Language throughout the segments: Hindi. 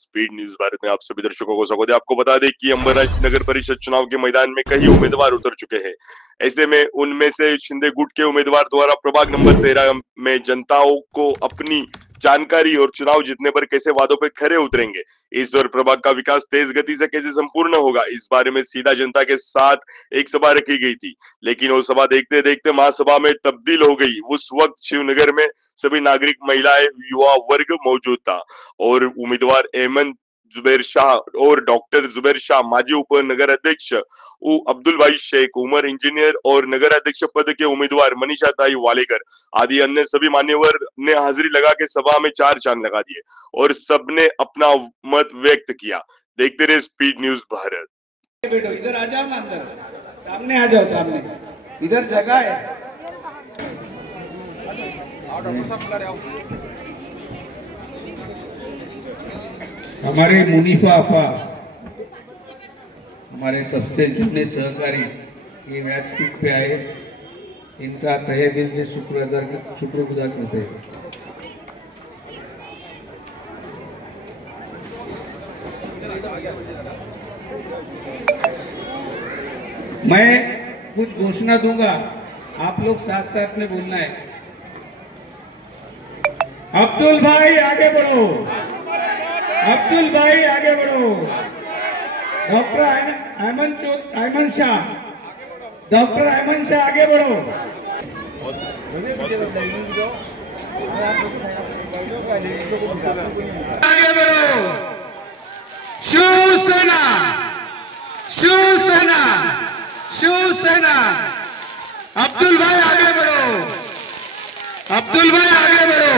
स्पीड न्यूज भारत में आप सभी दर्शकों को स्वागत है। आपको बता दें कि अंबरनाथ नगर परिषद चुनाव के मैदान में कई उम्मीदवार उतर चुके हैं। ऐसे में उनमें से शिंदे गुट के उम्मीदवार द्वारा प्रभाग नंबर 13 में जनताओं को अपनी जानकारी और चुनाव जीतने पर कैसे वादों पे खरे उतरेंगे, इस और प्रभाग का विकास तेज गति से कैसे संपूर्ण होगा, इस बारे में सीधा जनता के साथ एक सभा रखी गई थी। लेकिन वो सभा देखते देखते महासभा में तब्दील हो गई। उस वक्त शिवनगर में सभी नागरिक, महिलाएं, युवा वर्ग मौजूद था और उम्मीदवार अहमद जुबैर शाह और डॉक्टर जुबैर शाह, माजी उप नगर अध्यक्ष अब्दुल भाई शेख, उमर इंजीनियर और नगर अध्यक्ष पद के उम्मीदवार मनीषा ताई वालेकर आदि अन्य सभी मान्यवर ने हाजिरी लगा के सभा में चार चांद लगा दिए और सबने अपना मत व्यक्त किया। देखते रहे स्पीड न्यूज भारत। बेटो इधर आ जाओ ना, अंदर सामने आ जाओ, सामने इधर जगह है। हमारे मुनीफा अपा, हमारे सबसे जुने सहकारी ये व्यासपीठ पे आए, इनका तहे दिल से शुक्रगुजार करते हैं। मैं कुछ घोषणा दूंगा, आप लोग साथ साथ में बोलना है। अब्दुल भाई आगे बढ़ो, अब्दुल भाई आगे बढ़ो। डॉक्टर अहमद शाह, डॉक्टर अहमद शाह आगे बढ़ो। आगे बढ़ो। शिवसेना, शिवसेना, शिवसेना। अब्दुल भाई आगे बढ़ो, अब्दुल भाई आगे बढ़ो।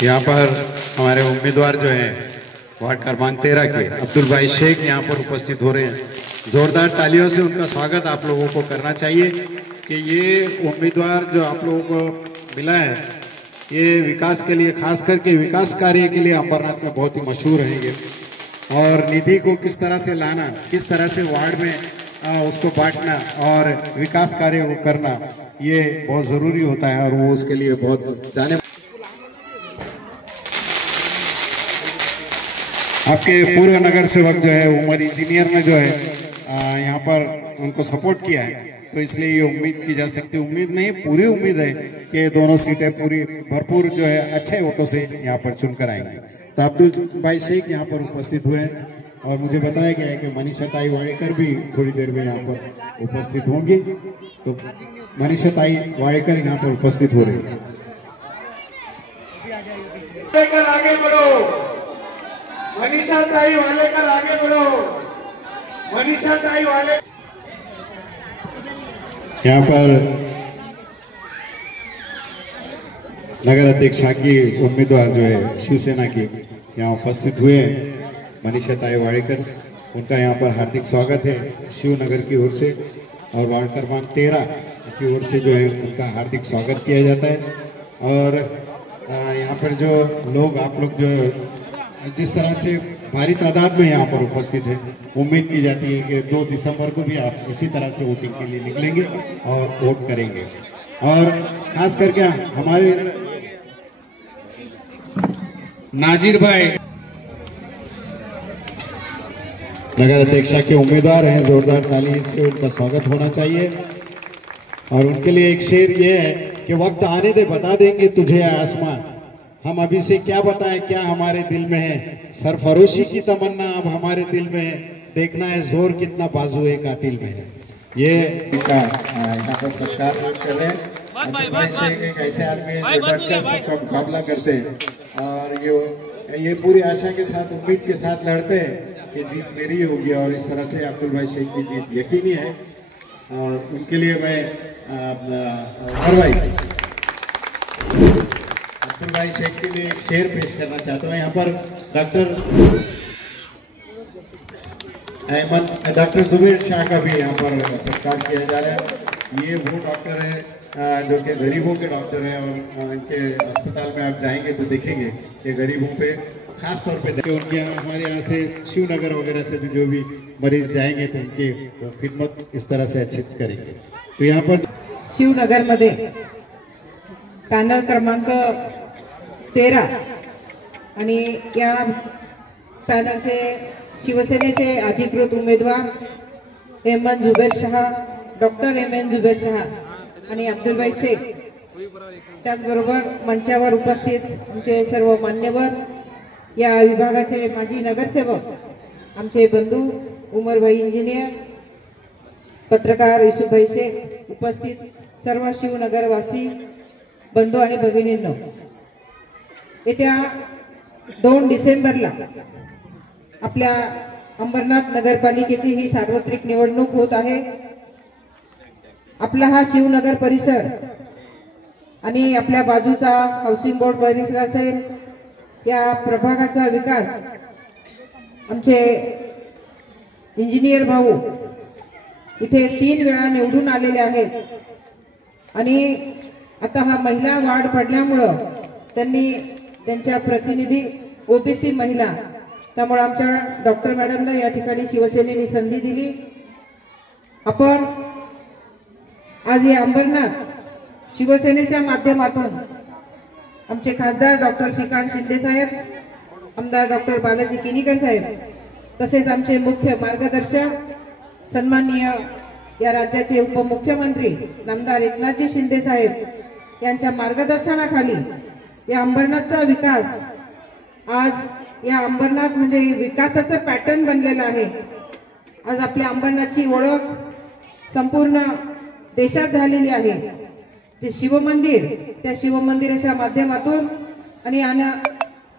यहाँ पर हमारे उम्मीदवार जो हैं वार्ड क्रमांक 13 के अब्दुल भाई शेख यहाँ पर उपस्थित हो रहे हैं। जोरदार तालियों से उनका स्वागत आप लोगों को करना चाहिए कि ये उम्मीदवार जो आप लोगों को मिला है, ये विकास के लिए, खास करके विकास कार्य के लिए अंबरनाथ में बहुत ही मशहूर है ये। और निधि को किस तरह से लाना, किस तरह से वार्ड में उसको बांटना और विकास कार्य को करना, ये बहुत ज़रूरी होता है और वो उसके लिए बहुत जाने। आपके पूर्व नगर सेवक जो है उमर इंजीनियर ने जो है यहाँ पर उनको सपोर्ट किया है, तो इसलिए ये उम्मीद की जा सकती है, उम्मीद नहीं पूरी उम्मीद है कि दोनों सीटें पूरी भरपूर जो है अच्छे वोटों से यहाँ पर चुनकर आएंगे। तो अब्दुल भाई शेख यहाँ पर उपस्थित हुए हैं और मुझे बताया गया है कि मनीषा ताई वाडेकर भी थोड़ी देर में यहाँ पर उपस्थित होंगी। तो मनीषा ताई वाडेकर यहाँ पर उपस्थित हो रही है। आगे बढ़ो, मनीषा ताई वालेकर आगे बढ़ो, मनीषा ताई वाले। यहाँ पर नगर अध्यक्ष की उम्मीदवार जो है शिवसेना की यहाँ उपस्थित हुए हैं, मनीषा ताई वाडेकर, उनका यहाँ पर हार्दिक स्वागत है शिवनगर की ओर से और वार्ड क्रमांक 13 की ओर से जो है उनका हार्दिक स्वागत किया जाता है। और यहाँ पर जो लोग, आप लोग जो जिस तरह से भारी तादाद में यहाँ पर उपस्थित है, उम्मीद की जाती है कि 2 दिसंबर को भी आप इसी तरह से वोटिंग के लिए निकलेंगे और वोट करेंगे। और खास करके हमारे नाजिर भाई नगर अध्यक्षा के उम्मीदवार हैं, जोरदार ताली से उनका स्वागत होना चाहिए। और उनके लिए एक शेर ये है कि वक्त आने दे बता देंगे तुझे आसमान, हम अभी से क्या बताएं क्या हमारे दिल में है, सरफरोशी की तमन्ना अब हमारे दिल में है, देखना है जोर कितना बाजू एक कातिल में है। ये इनका यहाँ पर सत्कार कर रहे हैं। भाई शेख एक ऐसे आदमी है जो डटकर सबका मुकाबला करते हैं और ये पूरी आशा के साथ, उम्मीद के साथ लड़ते हैं कि जीत मेरी ही होगी और इस तरह से अब्दुल भाई शेख की जीत यकीनी है। और उनके लिए मैं अब्दुल भाई शेख के लिए एक शेर पेश करना चाहता हूँ। यहाँ पर डॉक्टर जुबैर शाह का भी यहाँ पर सत्कार किया जा रहा है। ये वो डॉक्टर है जो कि गरीबों के डॉक्टर हैं और इनके अस्पताल में आप जाएंगे तो देखेंगे कि गरीबों पे खास तौर पे उनके हमारे यहाँ से शिवनगर वगैरह से भी जो भी मरीज जाएंगे तो उनकी खिदमत इस तरह से अच्छी करेंगे। तो यहाँ पर शिवनगर मध्ये पॅनल क्रमांक 13 आणि या पॅनलचे शिवसेनेचे अधिकृत उमेदवार MN Zuber Shah, doctor MN Zuber Shah आणि अब्दुलभाई शेख, त्याचबरोबर मंचावर उपस्थित आमचे सर्व मान्यवर, या विभागाचे माजी नगरसेवक, आमचे बंधू उमरभाई इंजिनियर, पत्रकार युसुफभाई शेख, उपस्थित सर्व शिवनगरवासी बंधू आणि भगिनींनो, येत्या 2 डिसेंबरला आपल्या अंबरनाथ नगरपालिकेची ही सार्वत्रिक निवडणूक होत आहे. आपला हा शिवनगर परिसर आणि आपल्या बाजूचा हाऊसिंग बोर्ड परिसर असेल, या प्रभागाचा विकास आमचे इंजिनियर भाऊ इथे 3 वेळा निवडून आलेले आहेत आणि आता हा महिला वार्ड पडल्यामुळं त्यांनी त्यांच्या प्रतिनिधी ओबीसी महिला, त्यामुळे आमच्या डॉक्टर मॅडमला या ठिकाणी शिवसेनेने संधी दिली. आपण आज या अंबरनाथ शिवसेनेच्या माध्यमातून आमचे खासदार डॉक्टर श्रीकांत शिंदे साहेब, आमदार डॉक्टर बालाजी किनीकर साहेब, तसेच आमचे मुख्य मार्गदर्शक सन्माननीय या राज्याचे उपमुख्यमंत्री नामदार एकनाथजी शिंदे साहेब यांच्या मार्गदर्शनाखाली या अंबरनाथचा विकास, आज या अंबरनाथ म्हणजे विकासाचं पॅटर्न बनलेलं आहे. आज आपल्या अंबरनाथची ओळख संपूर्ण देशात झालेली आहे. जे शिवमंदिर, त्या शिवमंदिराच्या माध्यमातून आणि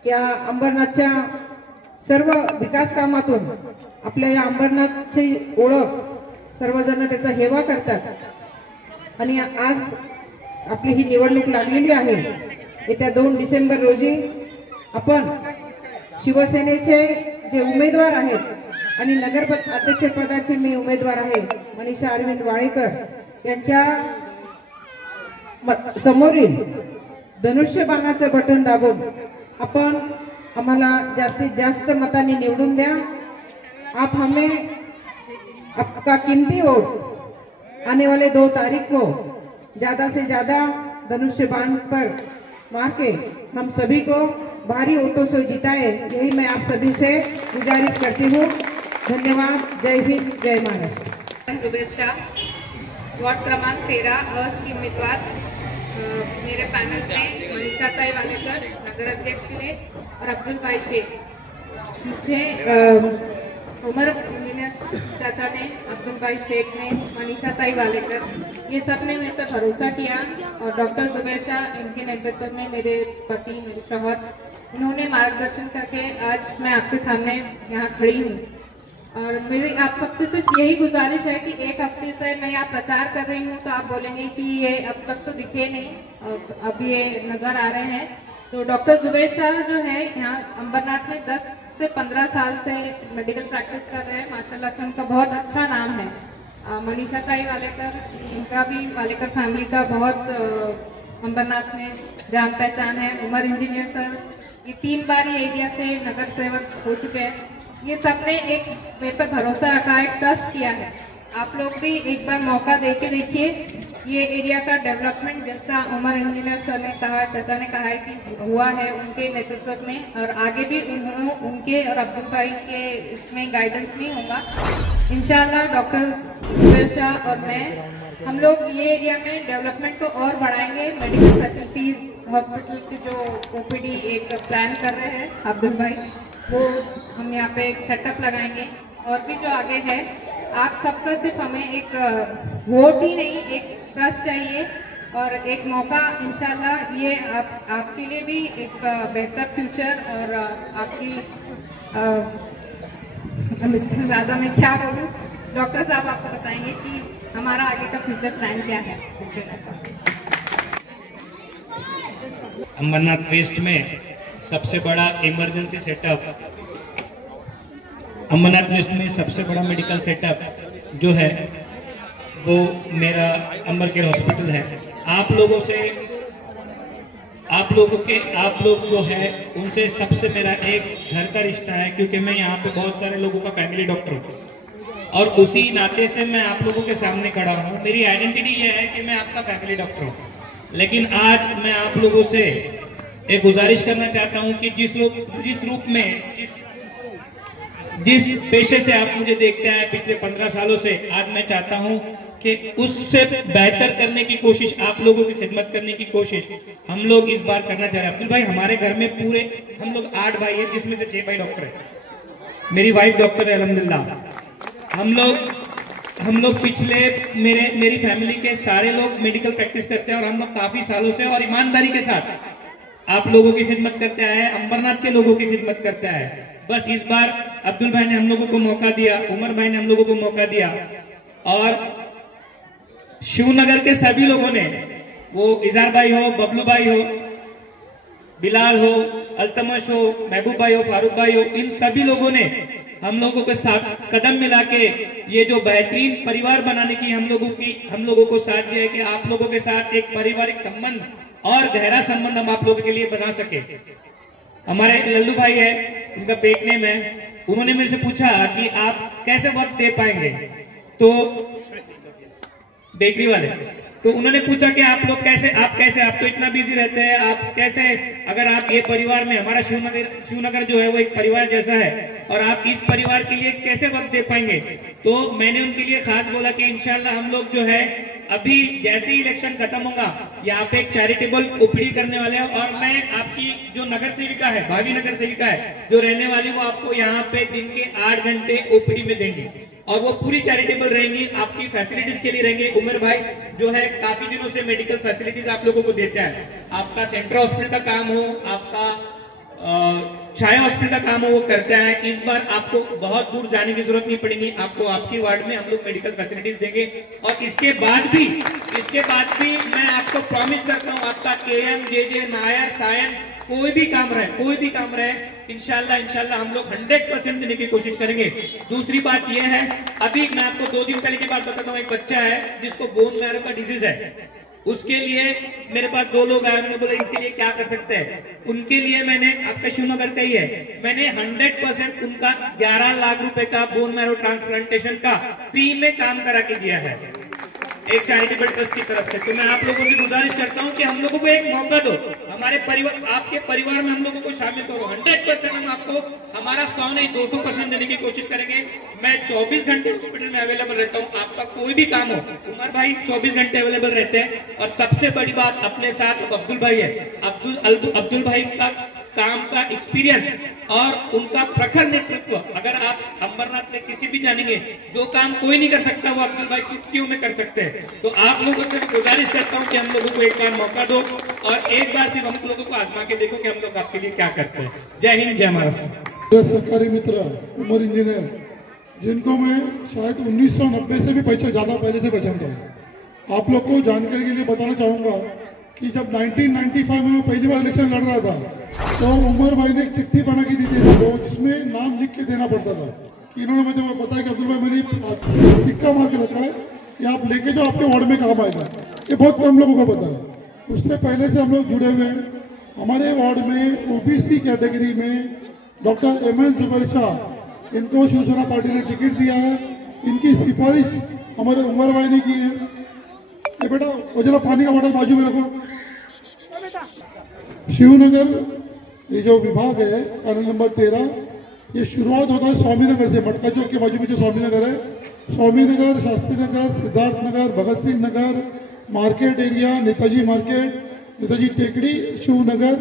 या अंबरनाथच्या सर्व विकास कामातून आपल्या या अंबरनाथची ओळख सर्वजण त्याचा हेवा करतात आणि आज आपली ही निवडणूक लागलेली आहे. येत्या 2 डिसेंबर रोजी आपण शिवसेनेचे जे उमेदवार आहेत आणि नगर अध्यक्षपदाचे मी उमेदवार आहे मनीषा अरविंद वाळेकर यांच्या समोरील धनुष्यबाणाचं बटन दाबून आपण आम्हाला जास्तीत जास्त मतांनी निवडून द्या. आप हमें आपका कीमती वोट आने वाले 2 तारीख को ज्यादा से ज्यादा धनुष्यबाण पर मार के हम सभी को भारी वोटों से जिताए, यही मैं आप सभी से गुजारिश करती हूँ. धन्यवाद. जय हिंद, जय महाराष्ट्र. जुबेर शाह, वार्ड क्रमांक 13 की उम्मीदवार. मेरे पैनल में मनीषा ताई वालेकर नगर अध्यक्ष ने और अब्दुल भाई शेख. मुझे उमर इंजीनियर चाचा ने, अब्दुल भाई शेख ने, मनीषा ताई वालेकर, ये सब ने मेरे पे भरोसा किया और डॉक्टर जुबेर शाह इनके नेतृत्व में मेरे पति, मेरे शौहर, उन्होंने मार्गदर्शन करके आज मैं आपके सामने यहाँ खड़ी हूँ. और मेरी आप सबसे सिर्फ यही गुजारिश है कि 1 हफ्ते से मैं यहाँ प्रचार कर रही हूँ, तो आप बोलेंगे कि ये अब तक तो दिखे नहीं और अब ये नजर आ रहे हैं. तो डॉक्टर जुबेर शाह जो है यहाँ अंबरनाथ में 10 से 15 साल से मेडिकल प्रैक्टिस कर रहे हैं. माशाल्लाह से उनका बहुत अच्छा नाम है. मनीषा ताई वालेकर, इनका भी वालेकर फैमिली का बहुत अंबरनाथ में जान पहचान है. उमर इंजीनियर सर, ये 3 बार ये एरिया से नगर सेवक हो चुके हैं. ये सबने एक मेरे पर भरोसा रखा है, ट्रस्ट किया है. आप लोग भी एक बार मौका दे के देखिए. ये एरिया का डेवलपमेंट जैसा उमर इंजीनियर सर ने कहा, चाचा ने कहा है कि हुआ है उनके नेतृत्व में, और आगे भी उनके और अब्दुल भाई के इसमें गाइडेंस में होगा इंशाल्लाह. डॉक्टर जुबेर शाह और मैं, हम लोग ये एरिया में डेवलपमेंट को और बढ़ाएंगे. मेडिकल फैसिलिटीज, हॉस्पिटल की जो ओपीडी एक प्लान कर रहे हैं अब्दुल भाई, वो हम यहाँ पे एक सेटअप लगाएंगे. और भी जो आगे है, आप सबका सिर्फ हमें एक वोट ही नहीं, एक ट्रस्ट चाहिए और एक मौका. इंशाल्लाह ये आपके लिए भी एक बेहतर फ्यूचर और आपकी ज़्यादा मैं क्या बोलूँ, डॉक्टर साहब आपको बताएंगे कि हमारा आगे का फ्यूचर प्लान क्या है. अंबरनाथ वेस्ट में सबसे बड़ा इमरजेंसी सेटअप, अंबरनाथ वेस्ट में सबसे बड़ा मेडिकल सेटअप जो है वो मेरा अंबर केयर हॉस्पिटल है. आप लोग जो है उनसे सबसे मेरा एक घर का रिश्ता है, क्योंकि मैं यहाँ पे बहुत सारे लोगों का फैमिली डॉक्टर हूँ और उसी नाते से मैं आप लोगों के सामने खड़ा हूँ. मेरी आइडेंटिटी ये है कि मैं आपका फैमिली डॉक्टर हूँ. लेकिन आज मैं आप लोगों से एक गुजारिश करना चाहता हूं कि जिस रूप में जिस पेशे से आप मुझे देखते हैं पिछले 15 सालों से, आज मैं चाहता हूं कि उससे बेहतर करने की कोशिश, आप लोगों की खिदमत करने की कोशिश हम लोग इस बार करना चाह रहे हैं। अब्दुल भाई, हमारे घर में पूरे हम लोग 8 भाई हैं, जिसमें से 6 भाई डॉक्टर है। मेरी वाइफ डॉक्टर है अल्हम्दुलिल्लाह। हम लोग पिछले मेरी फैमिली के सारे लोग मेडिकल प्रैक्टिस करते हैं और हम लोग काफी सालों से और ईमानदारी के साथ आप लोगों की खिदमत करते आए हैं, अंबरनाथ के लोगों की खिदमत करते आए हैं। बस इस बार अब्दुल भाई ने हम लोगों को मौका दिया, उमर भाई ने हम लोगों को मौका दिया और शिवनगर के सभी लोगों ने, वो इजार भाई हो, बबलू भाई हो, बिलाल हो, अल्तमश हो, महबूब भाई हो, फारूक भाई हो, इन सभी लोगों ने हम लोगों के साथ कदम मिला के ये जो बेहतरीन परिवार बनाने की हम लोगों को साथ दिया है कि आप लोगों के साथ एक पारिवारिक संबंध और गहरा संबंध हम आप लोगों के लिए बना सके। हमारे लल्लू भाई है, उनका पेट नेम है, उन्होंने मेरे से पूछा कि आप कैसे वक्त दे पाएंगे, तो बेकरी वाले, तो उन्होंने पूछा कि आप तो इतना बिजी रहते हैं, आप कैसे, अगर आप ये परिवार में, हमारा शिवनगर जो है वो एक परिवार जैसा है, और आप इस परिवार के लिए कैसे वक्त दे पाएंगे। तो मैंने उनके लिए खास बोला कि इंशाल्लाह हम लोग जो है अभी जैसे ही इलेक्शन खत्म होगा यहाँ पे एक चैरिटेबल ओपीडी करने वाले हैं, और मैं आपकी जो नगर सेविका है, भावी नगर सेविका है जो रहने वाली, वो आपको यहाँ पे दिन के 8 घंटे ओपीडी में देंगी और वो पूरी चैरिटेबल रहेंगी, आपकी फैसिलिटीज के लिए रहेंगे। उमर भाई जो है काफी दिनों से मेडिकल फैसिलिटीज आप लोगों को देते हैं, आपका सेंट्रल हॉस्पिटल का काम हो, आपका छाया हॉस्पिटल का काम हो, वो करता है। इस बार आपको बहुत दूर जाने की जरूरत नहीं पड़ेगी, आपको आपकी वार्ड में हम लोग मेडिकल फैसिलिटीज देंगे। और इसके बाद भी मैं आपको प्रॉमिस करता हूँ, आपका केएम, जेजे, नायर, सायन, कोई भी काम रहे, इंशाल्लाह हम लोग 100% देने की कोशिश करेंगे। दूसरी बात यह है, अभी मैं आपको 2 दिन पहले की बात बताता हूँ, एक बच्चा है जिसको बोन मैरो का डिजीज है, उसके लिए मेरे पास 2 लोग आए, मैंने बोला इसके लिए क्या कर सकते हैं। उनके लिए मैंने, आपका शिवनगर का ही है, मैंने 100% उनका 11 लाख रुपए का बोन मैरो ट्रांसप्लांटेशन का फ्री में काम करा के दिया है एक चैरिटेबल ट्रस्ट की तरफ से। तो मैं आप लोगों से गुजारिश करता हूं कि हम लोगों को एक मौका दो, हमारे परिवार, आपके परिवार में हम लोगों को शामिल करो। 100% हम आपको हमारा 100 नहीं 200% देने की कोशिश करेंगे। मैं 24 घंटे हॉस्पिटल में अवेलेबल रहता हूं, आपका कोई भी काम हो, उमर भाई 24 घंटे अवेलेबल रहते हैं। और सबसे बड़ी बात, अपने साथ अब्दुल भाई है, अब्दुल भाई का काम का एक्सपीरियंस और उनका प्रखर नेतृत्व, अगर आप अंबरनाथ में किसी भी जानेंगे, जो काम कोई नहीं कर सकता वो अब्दुल भाई चुटकियों में कर सकते हैं। तो आप लोगों से गुजारिश करता हूं कि हम लोगों को एक बार मौका दो और एक बार सिर्फ हम लोगों को आजमा के देखो कि हम लोग आपके लिए क्या करते हैं। जय हिंद, जय महाराष्ट्र। सरकारी मित्र उमर इंजीनियर, जिनको मैं शायद 1990 से भी ज़्यादा पहले से पहचानता हूँ। आप लोग को जानकारी के लिए बताना चाहूँगा कि जब 1995 में मैं पहली बार इलेक्शन लड़ रहा था, तो उमर भाई ने एक चिट्ठी बना के दी थी जिसमें नाम लिख के देना पड़ता था कि इन्होंने मुझे बताया कि अब्दुल भाई मैंने सिक्का मार के रखा है कि आप लेके जाओ, आपके वार्ड में काम आएगा। ये बहुत कम लोगों को पता है। उससे पहले से हम लोग जुड़े हुए हैं। हमारे वार्ड में ओबीसी कैटेगरी में डॉक्टर एमएन जुबैर शाह, इनको शिवसेना पार्टी ने टिकट दिया है। इनकी सिफारिश हमारे उमर भाई ने की है। ये बेटा वो जरा पानी का बोतल बाजू में रखो। शिवनगर ये जो विभाग है कानून नंबर 13, ये शुरुआत होता है स्वामीनगर से। मटका चौक के बाजू में जो स्वामीनगर है, Swaminagar, Shastri Nagar, Siddharth Nagar, Bhagat Singh Nagar, market area, Netaji market, Netaji Tekdi, Shivnagar,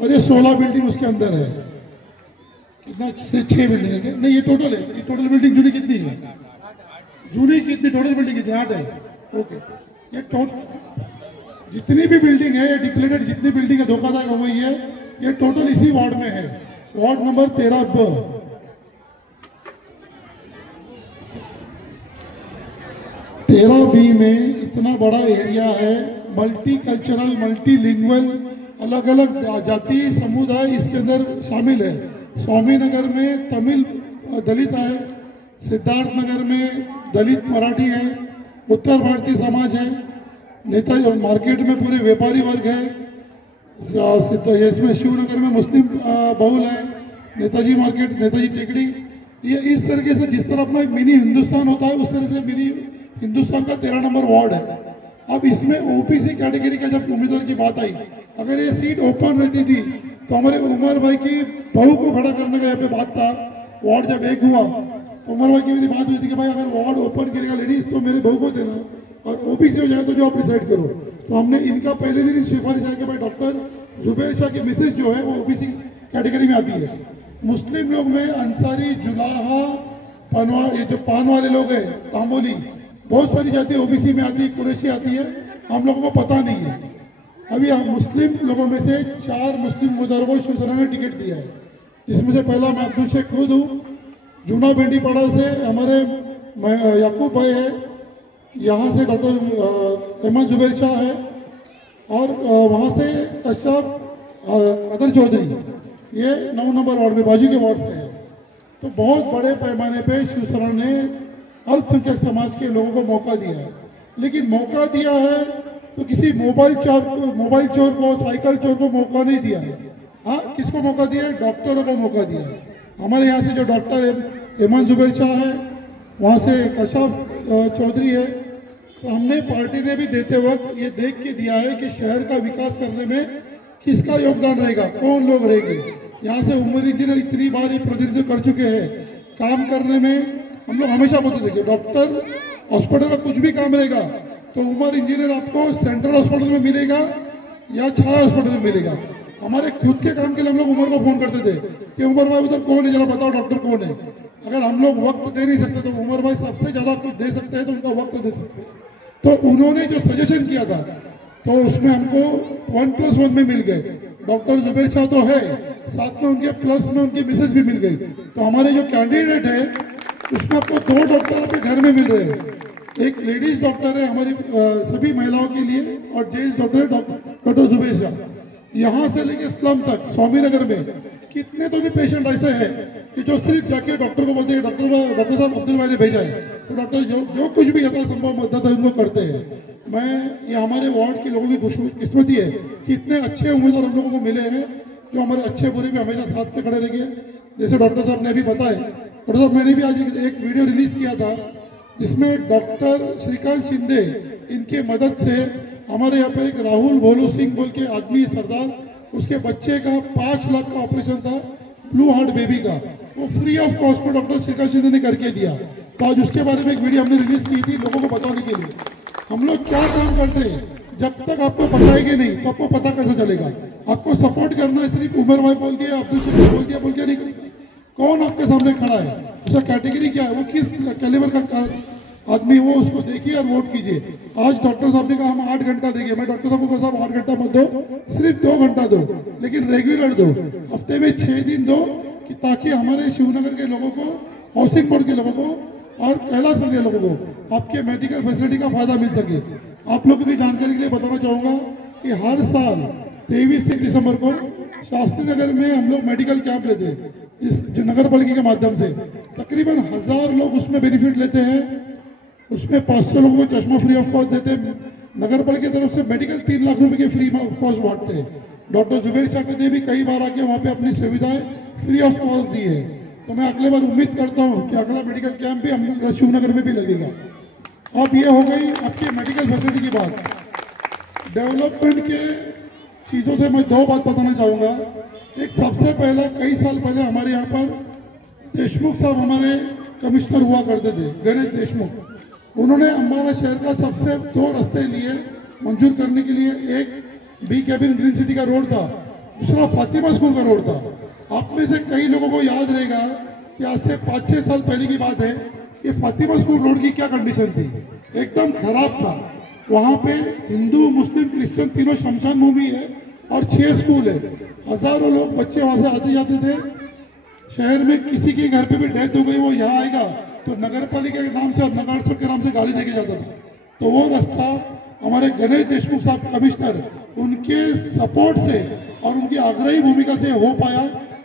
और ये 16 बिल्डिंग उसके अंदर है। कितना से 6 बिल्डिंग है क्या? नहीं, ये टोटल है। ये टोटल बिल्डिंग जूनी कितनी है? जूनी कितनी टोटल बिल्डिंग कितनी? 8 है। ओके, ये टोटल जितनी भी बिल्डिंग है, ये डिप्लेटेड जितनी बिल्डिंग है धोखाधड़ी हो गई है, ये टोटल इसी वार्ड में है, वार्ड नंबर 13B। 13B में इतना बड़ा एरिया है, मल्टी कल्चरल, मल्टीलिंगुअल, अलग अलग जाति समुदाय इसके अंदर शामिल है। स्वामीनगर में तमिल दलित है, सिद्धार्थ नगर में दलित मराठी है, उत्तर भारतीय समाज है, नेताजी मार्केट में पूरे व्यापारी वर्ग है, इसमें शिवनगर में मुस्लिम बहुल है, नेताजी मार्केट, नेताजी टेकड़ी। ये इस तरीके से जिस तरह अपना मिनी हिंदुस्तान होता है, उस तरह से मिनी हिंदुस्तान का 13 नंबर वार्ड है। अब इसमें ओबीसी कैटेगरी का जब उम्मीदवार की बात आई, अगर ये सीट ओपन रहती थी तो हमारे उमर भाई की बहू को खड़ा करने का यहाँ पे बात था। वार्ड जब एक हुआ तो उमर भाई की मेरी बात हुई थी कि भाई अगर वार्ड ओपन करेगा लेडीज तो मेरे बहू को देना, और ओबीसी हो जाए तो जो आप डिसाइड करो। तो हमने इनका पहले दिन सिफारिश है कि भाई डॉक्टर जुबैर शाह की मिसेज जो है वो ओबीसी कैटेगरी में आती है। मुस्लिम लोग में अंसारी, जुलाहा, पनवार, ये जो पान वाले लोग हैं, तांबोली, बहुत सारी जाति ओबीसी में आती है, कुरैशी आती है, हम लोगों को पता नहीं है। अभी हम मुस्लिम लोगों में से 4 मुस्लिम उम्मीदवारों को शिवसेना ने टिकट दिया है, जिसमें से पहला मैं अब्दुल शेख खुद हूँ। जूना भेंडीपाड़ा से हमारे याकूब भाई है, यहाँ से डॉक्टर अहमद जुबैर शाह है, और वहाँ से कश्यप अदल चौधरी, ये 9 नंबर वार्ड में बाजू के वार्ड से है। तो बहुत बड़े पैमाने पे शिवसेना ने अल्पसंख्यक समाज के लोगों को मौका दिया है। लेकिन मौका दिया है तो किसी मोबाइल चोर को, साइकिल चोर को मौका नहीं दिया है। हाँ, किसको मौका दिया है? डॉक्टरों को मौका दिया है। हमारे यहाँ से जो डॉक्टर अहमद जुबैर शाह है, वहाँ से कश्यप चौधरी है। तो हमने पार्टी ने भी देते वक्त ये देख के दिया है कि शहर का विकास करने में किसका योगदान रहेगा, कौन लोग रहेंगे। यहाँ से उमर इंजीनियर इतनी बार ये प्रतिनिधित्व कर चुके हैं, काम करने में हम लोग हमेशा बोलते थे कि डॉक्टर हॉस्पिटल का कुछ भी काम रहेगा तो उमर इंजीनियर आपको सेंट्रल हॉस्पिटल में मिलेगा या छाया हॉस्पिटल में मिलेगा। हमारे खुद के काम के लिए हम लोग उमर को फोन करते थे कि उमर भाई उधर कौन है, जरा बताओ डॉक्टर कौन है। अगर हम लोग वक्त दे नहीं सकते तो उमर भाई सबसे ज्यादा कुछ दे सकते हैं, तो उनका वक्त दे सकते हैं। तो उन्होंने जो सजेशन किया था तो उसमें हमको 1+1 में मिल गए। डॉक्टर जुबैर शाह तो है, साथ में उनके प्लस में उनकी मिसेज भी मिल गई। तो हमारे जो कैंडिडेट है उसमें आपको 2 डॉक्टर आपके घर में मिल रहे हैं। एक लेडीज डॉक्टर है हमारी सभी महिलाओं के लिए, और जेंट्स डॉक्टर है डॉक्टर जुबैर शाह। यहाँ से लेके स्लम तक स्वामी नगर में कितने तो भी पेशेंट ऐसे हैं कि जो सिर्फ जाके डॉक्टर को बोलते हैं डॉक्टर साहब अब्दुल भाई ने भेजा है, तो डॉक्टर जो कुछ भी यथासंभव मदद है उनको करते हैं। ये हमारे वार्ड के लोगों की खुशकिस्मती है कि इतने अच्छे उम्मीदवार हम लोगों को मिले हैं जो हमारे अच्छे बुरे में हमेशा साथ पे खड़े रहेंगे। जैसे डॉक्टर साहब ने अभी बताया, डॉक्टर साहब मैंने भी आज एक वीडियो रिलीज किया था जिसमें डॉक्टर श्रीकांत शिंदे इनके मदद से हमारे यहाँ पे एक राहुल भोलू सिंह बोल के आदमी सरदार, उसके बच्चे का 5 लाख का ऑपरेशन था ब्लू हार्ट बेबी का, वो फ्री ऑफ कॉस्ट में डॉक्टर श्रीकांत शिंदे ने करके दिया। तो आज उसके बारे में एक वीडियो हमने रिलीज की थी लोगों को बताने के लिए। हम लोग क्या काम करते हैं, जब तक आपको बताएंगे नहीं तो आपको पता कैसे चलेगा। आपको सपोर्ट करना है, सिर्फ उमर भाई बोल दिया, अब्दुल शेख बोल दिया बोल के नहीं करते। कौन आपके सामने खड़ा है, उसका कैटेगरी क्या है, वो किस कैलिबर का आदमी, वो उसको देखिए और वोट कीजिए। आज डॉक्टर साहब ने कहा हम 8 घंटा देंगे, मैं डॉक्टर साहब को कहा साहब 8 घंटा मत दो, सिर्फ 2 घंटा दो, लेकिन रेगुलर दो, हफ्ते में 6 दिन दो, कि ताकि हमारे शिवनगर के लोगों को, हाउसिंग बोर्ड के लोगों को और कैलाश के लोगों को आपके मेडिकल फैसिलिटी का फायदा मिल सके। आप लोगों की जानकारी के लिए बताना चाहूंगा कि हर साल 23 दिसंबर को शास्त्री नगर में हम लोग मेडिकल कैंप लेते हैं, जो नगर पालिका के माध्यम से तकरीबन 1000 लोग उसमें बेनिफिट लेते हैं। उसमें 500 लोगों को चश्मा फ्री ऑफ कॉस्ट देते हैं। नगर पालिका की तरफ से मेडिकल 3 लाख रुपए के फ्री ऑफ कॉस्ट बांटते हैं। डॉक्टर जुबैर शाह ने भी कई बार आके वहाँ पे अपनी सुविधाएं फ्री ऑफ कॉस्ट दी है। तो मैं अगले बार उम्मीद करता हूँ कि अगला मेडिकल कैंप भी हम शिवनगर में भी लगेगा। अब ये हो गई आपकी मेडिकल फैसिलिटी की बात। डेवलपमेंट के चीज़ों से मैं 2 बात बताना चाहूँगा। एक, सबसे पहला, कई साल पहले हमारे यहाँ पर देशमुख साहब हमारे कमिश्नर हुआ करते थे, गणेश देशमुख। उन्होंने हमारे शहर का सबसे 2 रास्ते लिए मंजूर करने के लिए। एक बी कैबिन ग्रीन सिटी का रोड था, दूसरा फातिमा स्कूल का रोड था। आप में से कई लोगों को याद रहेगा कि आज से 5-6 साल पहले की बात है कि फातिमा स्कूल रोड की क्या कंडीशन थी, एकदम खराब था। वहाँ पे हिंदू, मुस्लिम, क्रिश्चियन तीनों शमशान भूमि है और 6 स्कूल है। हजारों लोग बच्चे वहाँ से आते जाते थे। शहर में किसी के घर पे भी डेथ हो गई, वो यहाँ आएगा तो नगर पालिका के नाम से और नगारसों के नाम से गाड़ी देके जाता था। तो वो रास्ता हमारे गणेश देशमुख साहब कमिश्नर, उनके सपोर्ट से और उनकी आग्रही भूमिका से हो पाया।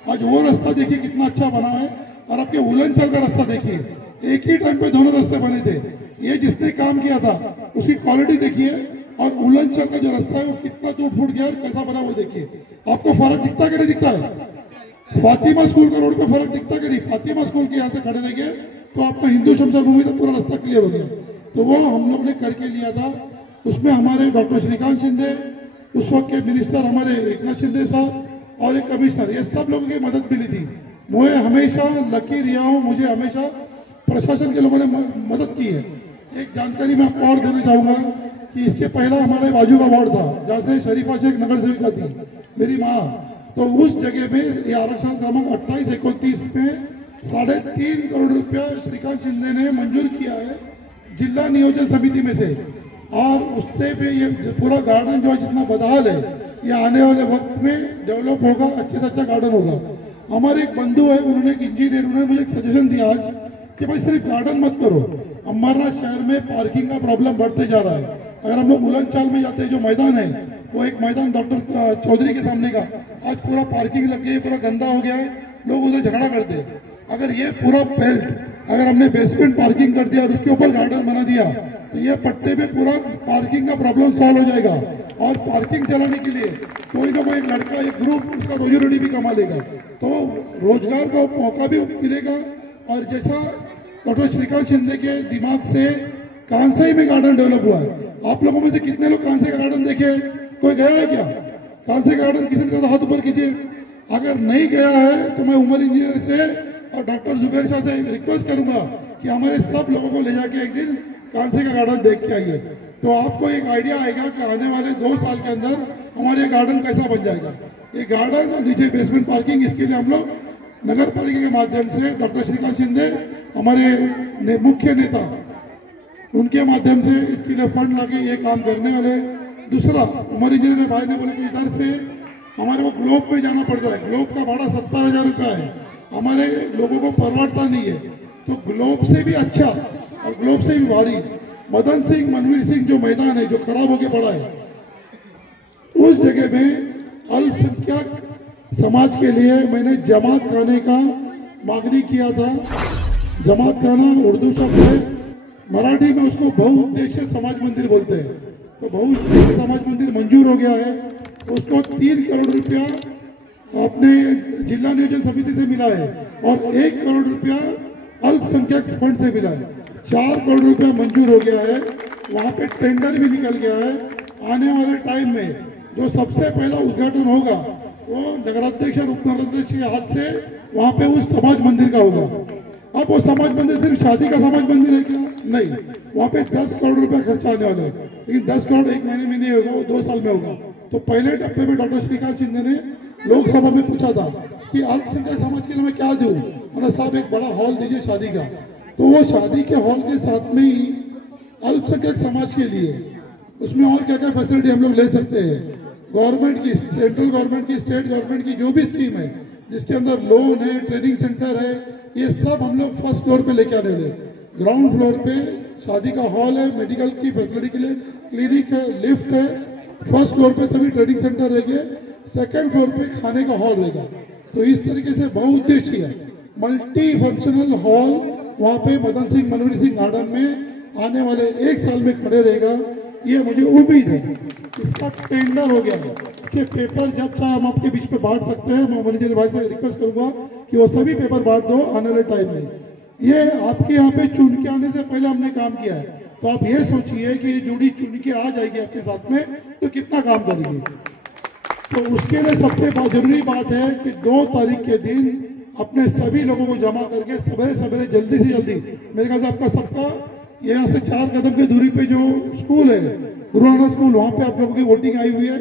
आज वो रास्ता देखिए कितना अच्छा बना है, और आपके उलनचल का रास्ता देखिए, एक ही टाइम पे दोनों रास्ते बने थे। ये जिसने काम किया था उसकी क्वालिटी देखिए, और उलनचल का जो रास्ता है वो कितना टूट फूट गया और कैसा बना वो देखिए। आपको फर्क दिखता कि नहीं दिखता है? फातिमा स्कूल का रोड पे फर्क दिखता कि नहीं? फातिमा स्कूल के यहाँ से खड़े रहेंगे तो आपका हिंदू शमशान भूमि तक पूरा रास्ता क्लियर हो गया। तो वो हम लोग ने करके लिया था। उसमें हमारे डॉक्टर श्रीकांत शिंदे, उस वक्त के मिनिस्टर हमारे एकनाथ शिंदे साहब और एक कमिश्नर, ये सब लोगों की मदद मिली थी। मुझे हमेशा लकी रिया हूँ, मुझे हमेशा प्रशासन के लोगों ने मदद की है। एक जानकारी मैं आपको और देना चाहूँगा कि इसके पहला हमारे बाजू का वार्ड था जहाँ से शरीफा शेख नगर सेविका थी मेरी माँ, तो उस जगह में ये आरक्षण क्रमांक 28-29 में 3.5 करोड़ रुपया श्रीकांत शिंदे ने मंजूर किया है जिला नियोजन समिति में से, और उससे भी ये पूरा गार्डन जो है जितना बदहाल है ये आने वाले वक्त में डेवलप होगा, अच्छे से अच्छा गार्डन होगा। हमारे एक बंधु है, उन्होंने एक इंजीनियर, उन्होंने मुझे एक सजेशन दिया आज कि भाई सिर्फ गार्डन मत करो, अमरनाथ शहर में पार्किंग का प्रॉब्लम बढ़ते जा रहा है। अगर हम लोग उलन चाल में जाते हैं, जो मैदान है वो एक मैदान डॉक्टर चौधरी के सामने का, आज पूरा पार्किंग लग गई है, पूरा गंदा हो गया है, लोग उधर झगड़ा करते हैं। अगर ये पूरा बेल्ट अगर हमने बेसमेंट पार्किंग कर दिया और उसके ऊपर गार्डन बना दिया तो ये पट्टे पे पूरा पार्किंग का प्रॉब्लम सॉल्व हो जाएगा। और पार्किंग चलाने के लिए कोई ना कोई एक लड़का, एक ग्रुप उसका रोजी रोटी भी कमा लेगा, तो रोजगार का मौका भी मिलेगा। और जैसा डॉक्टर श्रीकांत शिंदे के दिमाग से कांसाई में गार्डन डेवलप हुआ है, आप लोगों में से कितने लोग कांसाई का गार्डन देखे? कोई गया है क्या कांसाई का गार्डन? किसी ने हाथ ऊपर कीजिए। अगर नहीं गया है तो मैं उमर इंजीनियर से और डॉक्टर जुबैर शाह से रिक्वेस्ट करूंगा कि हमारे सब लोगों को ले जाके एक दिन कांसाई का गार्डन देख के आइए, तो आपको एक आइडिया आएगा कि आने वाले 2 साल के अंदर हमारे गार्डन कैसा बन जाएगा। ये गार्डन और नीचे बेसमेंट पार्किंग, इसके लिए हम लोग नगर पालिका के माध्यम से डॉक्टर श्रीकांत शिंदे हमारे मुख्य नेता, उनके माध्यम से इसके लिए फंड लाके ये काम करने वाले। दूसरा, उमर इंजीनियर भाई ने बोले कि इधर से हमारे को ग्लोब में जाना पड़ता है, ग्लोब का भाड़ा 70,000 रुपया है, हमारे लोगों को परवड़ता नहीं है, तो ग्लोब से भी अच्छा और ग्लोब से भी भारी मदन सिंह मनवीर सिंह जो मैदान है जो खराब होके पड़ा है, उस जगह में अल्पसंख्यक समाज के लिए मैंने जमात खाने का मांगनी किया था। जमात खाना उर्दू शब्द है, मराठी में उसको बहुउद्देश्य समाज मंदिर बोलते हैं, तो बहुउद्देश्य समाज मंदिर मंजूर हो गया है। उसको 3 करोड़ रुपया अपने जिला नियोजन समिति से मिला है और 1 करोड़ रुपया अल्पसंख्यक फंड से मिला है, 4 करोड़ रुपया मंजूर हो गया है। वहाँ पे टेंडर भी निकल गया है। आने वाले टाइम में जो सबसे पहला उद्घाटन होगा वो नगराध्यक्ष और उप नगराध्यक्ष के हाथ से वहाँ पे उस समाज मंदिर का होगा। अब वो समाज मंदिर सिर्फ शादी का समाज मंदिर है क्या? नहीं, वहाँ पे 10 करोड़ रुपया खर्चा आने वाला है, लेकिन 10 करोड़ 1 महीने में नहीं होगा, वो 2 साल में होगा। तो पहले डब्बे में डॉक्टर श्रीकांत शिंदे ने लोकसभा में पूछा था कि अल्पसंख्यक समाज के लिए मैं क्या दूं, मतलब साहब एक बड़ा हॉल दीजिए शादी का, तो वो शादी के हॉल के साथ में ही अल्पसंख्यक समाज के लिए उसमें और क्या क्या फैसिलिटी हम लोग ले सकते हैं। गवर्नमेंट की, सेंट्रल गवर्नमेंट की, स्टेट गवर्नमेंट की जो भी स्कीम है जिसके अंदर लोन है, ट्रेनिंग सेंटर है, ये सब हम लोग फर्स्ट फ्लोर पे लेके आने हैं। ग्राउंड फ्लोर पे शादी का हॉल है, मेडिकल की फैसिलिटी के लिए क्लिनिक है, लिफ्ट है, फर्स्ट फ्लोर पे सभी ट्रेनिंग सेंटर रहेंगे, सेकंड फ्लोर पे खाने का हॉल रहेगा। तो इस तरीके से बहुउद्देशीय मल्टी फंक्शनल हॉल वहाँ पे मदन सिंह मनवीर सिंह गार्डन में आने वाले 1 साल में खड़े रहेगा। ये मुझे उम्मीद है। इसका टेंडर हो गया है, इसके पेपर जब चाहे हम आपके बीच में बांट सकते हैं। मैं मैनेजर भाई से रिक्वेस्ट करूंगा कि वो सभी पेपर बांट दो आने वाले टाइम में। ये आपके यहाँ पे चुन के आने से पहले हमने काम किया है, तो आप ये सोचिए कि ये जोड़ी चुन के आ जाएगी आपके साथ में तो कितना काम करेगी। तो उसके लिए सबसे जरूरी बात है कि 2 तारीख के दिन अपने सभी लोगों को जमा करके सवेरे सवेरे जल्दी से जल्दी, मेरे ख्याल से आपका सबका यहाँ से 4 कदम की दूरी पे जो स्कूल है गुरु नानक स्कूल, वहाँ पे आप लोगों की वोटिंग आई हुई है,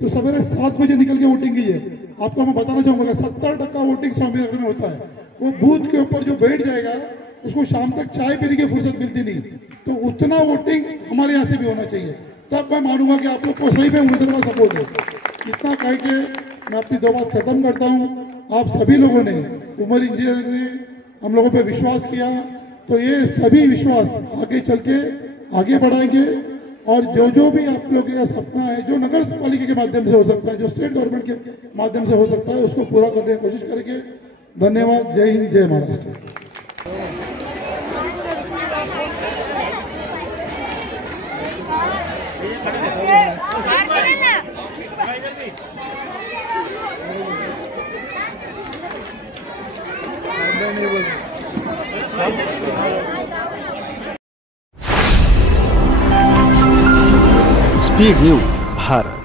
तो सवेरे 7 बजे निकल के वोटिंग कीजिए। आपको मैं बताना चाहूंगा 70% वोटिंग स्वामी नगर में होता है। वो बूथ के ऊपर जो बैठ जाएगा उसको शाम तक चाय पीने की फुर्सत मिलती नहीं, तो उतना वोटिंग हमारे यहाँ से भी होना चाहिए, तब मैं मानूंगा कि आप लोग को सही में उम्मीदवार का सपोर्ट है। इतना कह के मैं अपनी 2 बात खत्म करता हूँ। आप सभी लोगों ने, उमर इंजीनियर ने हम लोगों पे विश्वास किया, तो ये सभी विश्वास आगे चल के आगे बढ़ाएंगे। और जो भी आप लोगों का सपना है, जो नगर पालिका के माध्यम से हो सकता है, जो स्टेट गवर्नमेंट के माध्यम से हो सकता है, उसको पूरा करने की कोशिश करेंगे। धन्यवाद। जय हिंद, जय महाराष्ट्र। Speed news Bharat.